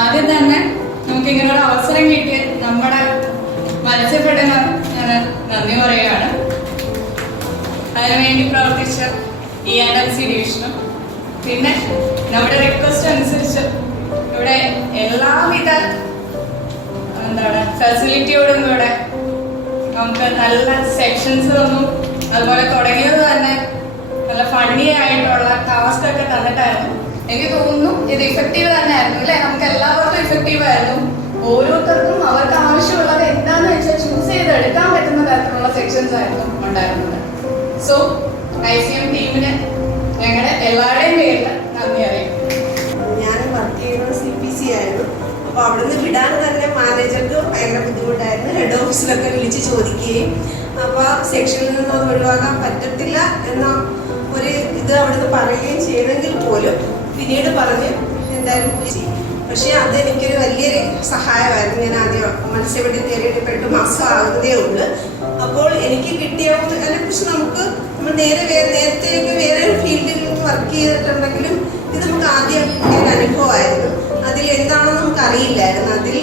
ആദ്യം തന്നെ നമുക്ക് ഇങ്ങനെയുള്ള അവസരം കിട്ടിയ നമ്മുടെ മത്സ്യപഠനം ഞാൻ നന്ദി പറയുകയാണ്. അതിനുവേണ്ടി പ്രവർത്തിച്ച ENMC ഡിവിഷനും പിന്നെ നമ്മുടെ റിക്വസ്റ്റ് അനുസരിച്ച് ഇവിടെ എല്ലാവിധ ഫെസിലിറ്റിയോടും കൂടെ നമുക്ക് നല്ല സെക്ഷൻസ് തന്നു. അതുപോലെ തുടങ്ങിയത് തന്നെ നല്ല ഫണ്ണി ആയിട്ടുള്ള ടാസ്ക് ഒക്കെ തന്നിട്ടായിരുന്നു. എനിക്ക് തോന്നുന്നു ഇത് ഇഫക്റ്റീവ് തന്നെ ആയിരുന്നു അല്ലേ? നമുക്ക് എല്ലാവർക്കും ഇഫക്റ്റീവ് ആയിരുന്നു. ഓരോരുത്തർക്കും അവർക്ക് ആവശ്യമുള്ളത് എന്താണെന്ന് വെച്ചാൽ ചൂസ് ചെയ്തെടുക്കാൻ പറ്റുന്ന തരത്തിലുള്ള സെക്ഷൻസ് ആയിരുന്നു ഉണ്ടായിരുന്നത്. സോ ICM ടീമിന് ഞങ്ങളുടെ എല്ലാവരുടെയും പേരിൽ നന്ദി അറിയിക്കും. ഞാൻ വർക്ക് ചെയ്യുന്നത് CPC ആയിരുന്നു. അപ്പോൾ അവിടുന്ന് വിടാൻ തന്നെ മാനേജർക്ക് ഭയങ്കര ബുദ്ധിമുട്ടായിരുന്നു. ഹെഡ് ഓഫീസിലൊക്കെ വിളിച്ച് ചോദിക്കുകയും അപ്പോൾ സെക്ഷനിൽ നിന്ന് അത് ഒഴിവാക്കാൻ പറ്റത്തില്ല എന്ന ഒരു ഇത് അവിടുന്ന് പറയുകയും ചെയ്തെങ്കിൽ പോലും പിന്നീട് പറഞ്ഞ് എന്തായാലും ചെയ്യും. പക്ഷേ അതെനിക്കൊരു വലിയൊരു സഹായമായിരുന്നു. ഞാൻ ആദ്യം മത്സ്യബന്ധനം കയറിയിട്ട് 8 മാസം ആകുന്നതേ ഉള്ളൂ. അപ്പോൾ എനിക്ക് കിട്ടിയ അതിനെക്കുറിച്ച് നമ്മൾ നേരത്തെ വേറെ ഫീൽഡിൽ വർക്ക് ചെയ്തിട്ടുണ്ടെങ്കിലും ഇത് നമുക്ക് ആദ്യം കിട്ടിയ ഒരു അനുഭവമായിരുന്നു. അതിൽ എന്താണെന്ന് നമുക്ക് അറിയില്ലായിരുന്നു. അതിൽ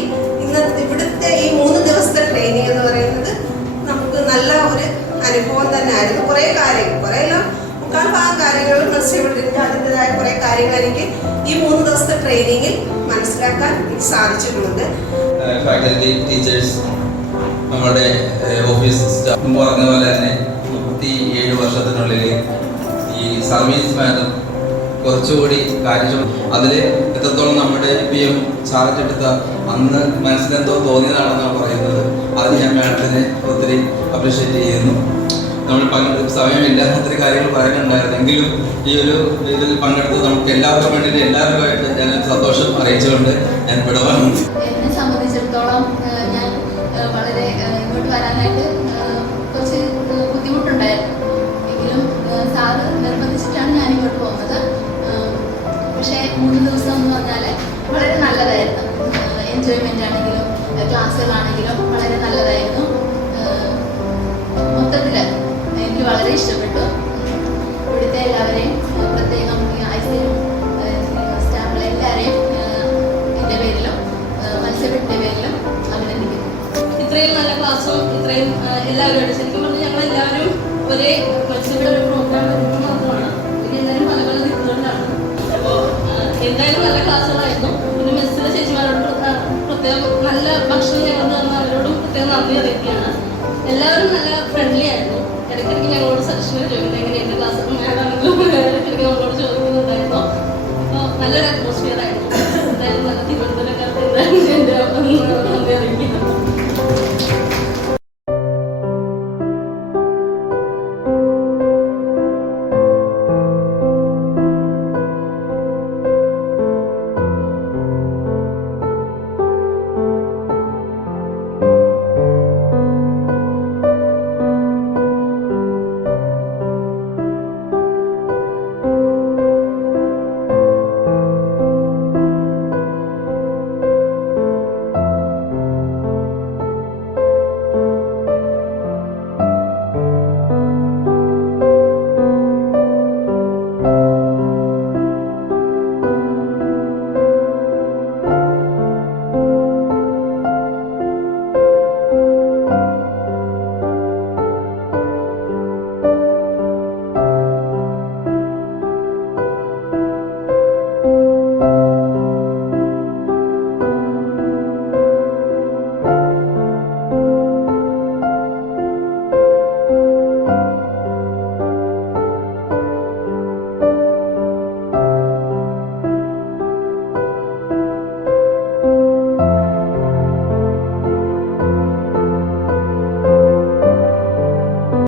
ഇവിടുത്തെ ഈ 3 ദിവസത്തെ ട്രെയിനിങ് എന്ന് പറയുന്നത് നമുക്ക് നല്ല ഒരു അനുഭവം തന്നെ ആയിരുന്നു. കുറേ എല്ലാം മുക്കാൽ ഭാഗം കാര്യങ്ങൾ മത്സ്യബന്ധനത്തിൻ്റെ അതിൻ്റെതായ കുറേ കാര്യങ്ങൾ എനിക്ക് ഈ 3 ദിവസത്തെ ട്രെയിനിങ്ങിൽ മനസ്സിലാക്കാൻ സാധിച്ചിട്ടുണ്ട്. ഫാക്കൽറ്റി, ടീച്ചേഴ്സ്, നമ്മുടെ ഓഫീസ് സ്റ്റാഫ് പറഞ്ഞ പോലെ തന്നെ 37 വർഷത്തിനുള്ളിൽ ഈ സർവീസ് മാനം കുറച്ചുകൂടി കാര്യക്ഷമം അതിൽ എത്രത്തോളം നമ്മുടെ PM ചാർജ് എടുത്ത അന്ന് മനസ്സിലെന്തോ തോന്നിയതാണെന്നാണ് പറയുന്നത്. അത് ഞാൻ മാഡത്തിനെ ഒത്തിരി അപ്രീഷിയേറ്റ് ചെയ്യുന്നു. നമ്മൾ സമയമില്ല, ഒത്തിരി കാര്യങ്ങൾ പറയാനുണ്ടായിരുന്നെങ്കിലും ഈ ഒരു ഇതിൽ പങ്കെടുത്ത് നമുക്ക് എല്ലാവർക്കും വേണ്ടിയിട്ട് എല്ലാവരുമായിട്ട് ഞാൻ സന്തോഷം അറിയിച്ചുകൊണ്ട് ഞാൻ വിടവാണ്. എന്നെ സംബന്ധിച്ചിടത്തോളം ഞാൻ വളരെ ഇങ്ങോട്ട് വരാനായിട്ട് കുറച്ച് ബുദ്ധിമുട്ടുണ്ടായിരുന്നു. എങ്കിലും സാറ് നിർബന്ധിച്ചിട്ടാണ് ഞാൻ ഇങ്ങോട്ട് പോകുന്നത്. പക്ഷേ 3 ദിവസം എന്ന് പറഞ്ഞാൽ വളരെ നല്ലതായിരുന്നു. എൻജോയ്മെൻ്റ് ആണെങ്കിലും ക്ലാസ്സുകളാണെങ്കിലും വളരെ നല്ലതായിരുന്നു. മൊത്തത്തിൽ എനിക്ക് വളരെ ഇഷ്ടപ്പെട്ടു. ഇവിടുത്തെ എല്ലാവരെയും പ്രത്യേകം ICM സ്റ്റാഫുകളെ എല്ലാവരെയും എൻ്റെ പേരിലും മത്സ്യബന്ധനത്തിൻ്റെ പേരിലും അഭിനന്ദിക്കുന്നു. ഇത്രയും നല്ല ക്ലാസ്സും ഇത്രയും എല്ലാവരും ശരിക്കും പറഞ്ഞാൽ ഞങ്ങളെല്ലാവരും ഒരേ മത്സ്യബന്ധന പ്രോഗ്രാം മാത്രമാണ്. പിന്നെ എല്ലാവരും പല പല ദിക്കുകളിലാണ്. അപ്പോൾ എന്തായാലും നല്ല ക്ലാസ്സുകളായിരുന്നു. പിന്നെ മെസ്സിലെ ചേച്ചിമാരോട് പ്രത്യേകം നല്ല ഭക്ഷണം ഞങ്ങൾ തന്ന അവരോടും പ്രത്യേകം നന്ദി അറിയിക്കുകയാണ്. എല്ലാവരും നല്ല ഫ്രണ്ട്ലി ആയിരുന്നു. ഇടയ്ക്കിടയ്ക്ക് ഞങ്ങളോട് സജഷനുകൾ ചോദിക്കുന്നത് എങ്ങനെ എൻ്റെ ക്ലാസ് മാഡാണെങ്കിലും ഇടയ്ക്കിടയ്ക്ക് നമ്മളോട് ചോദിക്കുന്നുണ്ടായിരുന്നു. അപ്പോൾ നല്ലൊരു അറ്റ്മോസ്ഫിയർ ആയിരുന്നു.